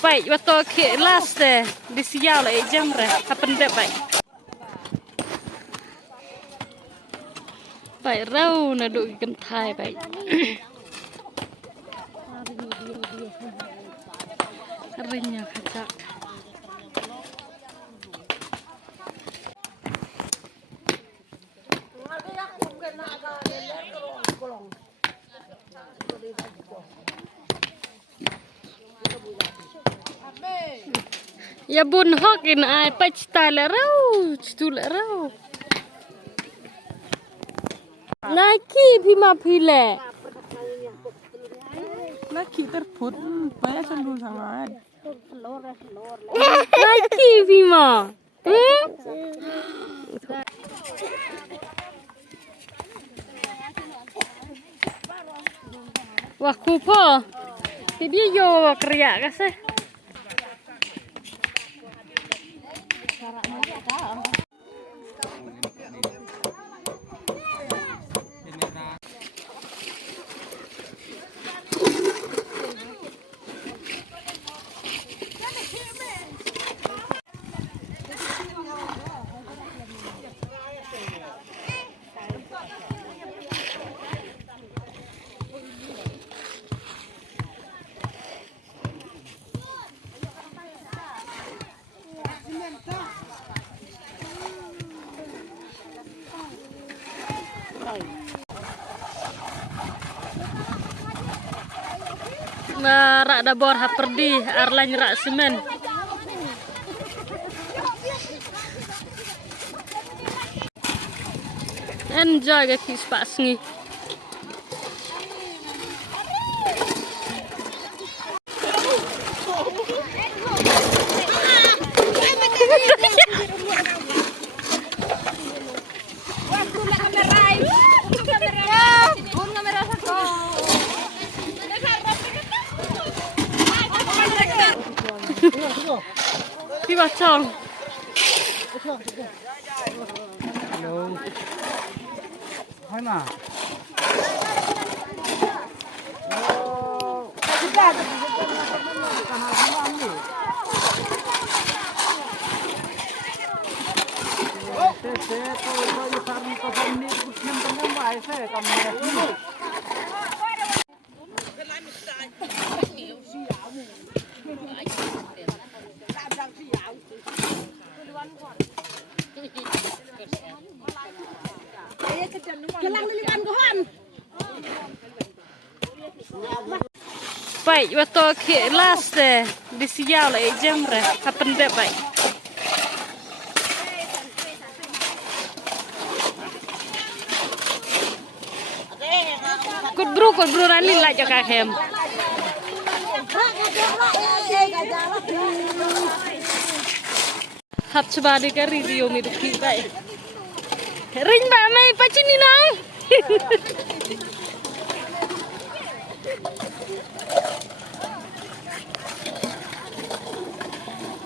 Baik, waktu ke last di sial jam re, kapan deh baik. Baik, rau nado ikan thai baik. Keringnya kacak. Ya bun hokin ai pachta le rau, chitu le rau. Laki bima pile. Laki terput, banyak cenderung sangat. Laki bima. Wah kupo. Dia yo kerja kasih. Rak dabor haperdi arlany rak semen. Enjoy ga kis pasngi. Kiba chong. Hello. Hai mà. Baik, waktu ke last di sial jam re, kapan deh baik. Kut bro rani lah jaga hem. Hap coba deh ke review midu baik. Ring ba mai pacini nang.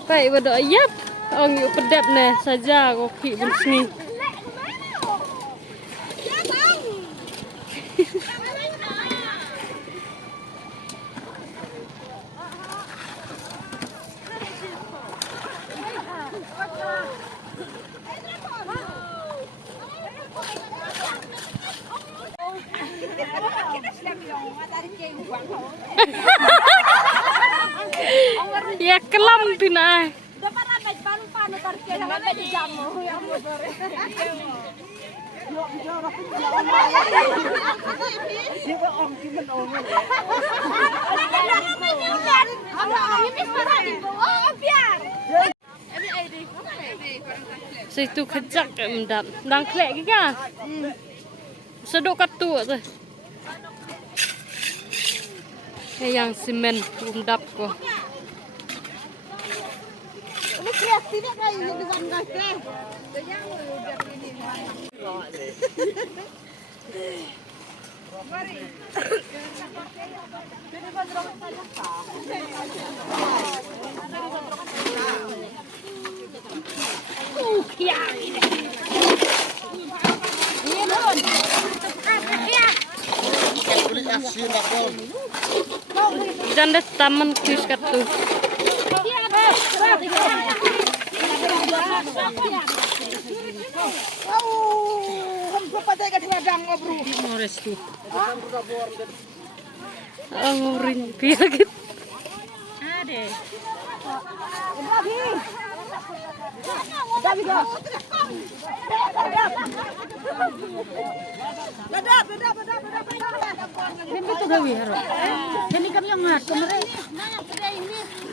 Baik, berdoa yap. Orang yuk pedap nih saja koki bersini. Ya kelam pinai. Situ kejak mendap. Dang klek giga. Sedok katu tu. Yang semen mendap ko. Ini kreatifnya kayaknya bisa enggak deh. Jangan taman kis katu. Patay ka tinadang obro. Mores tu. Rin piyagit. Ade. Itu gawi haro. Ini kami yang ngat kemarin.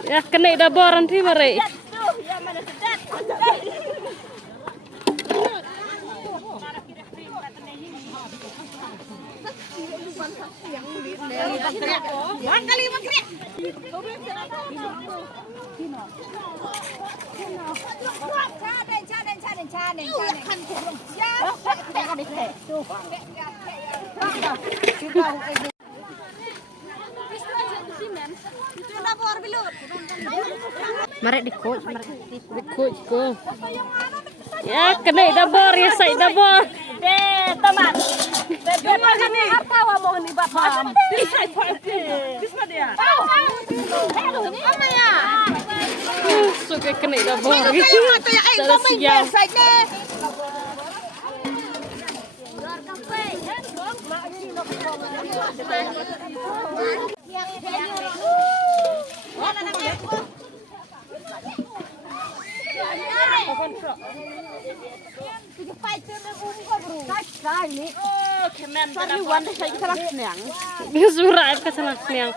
Ya kena daboran ti mare. Kali magkriak. Mare di coach ko. Ya kena dabor ya sai dabor. Teman. Apa mau ni bapak? Bisa dia. Suka kena dabor. Kayo mata ya ay Dalam kamay siyaw. besay na. Surat kesalah niang.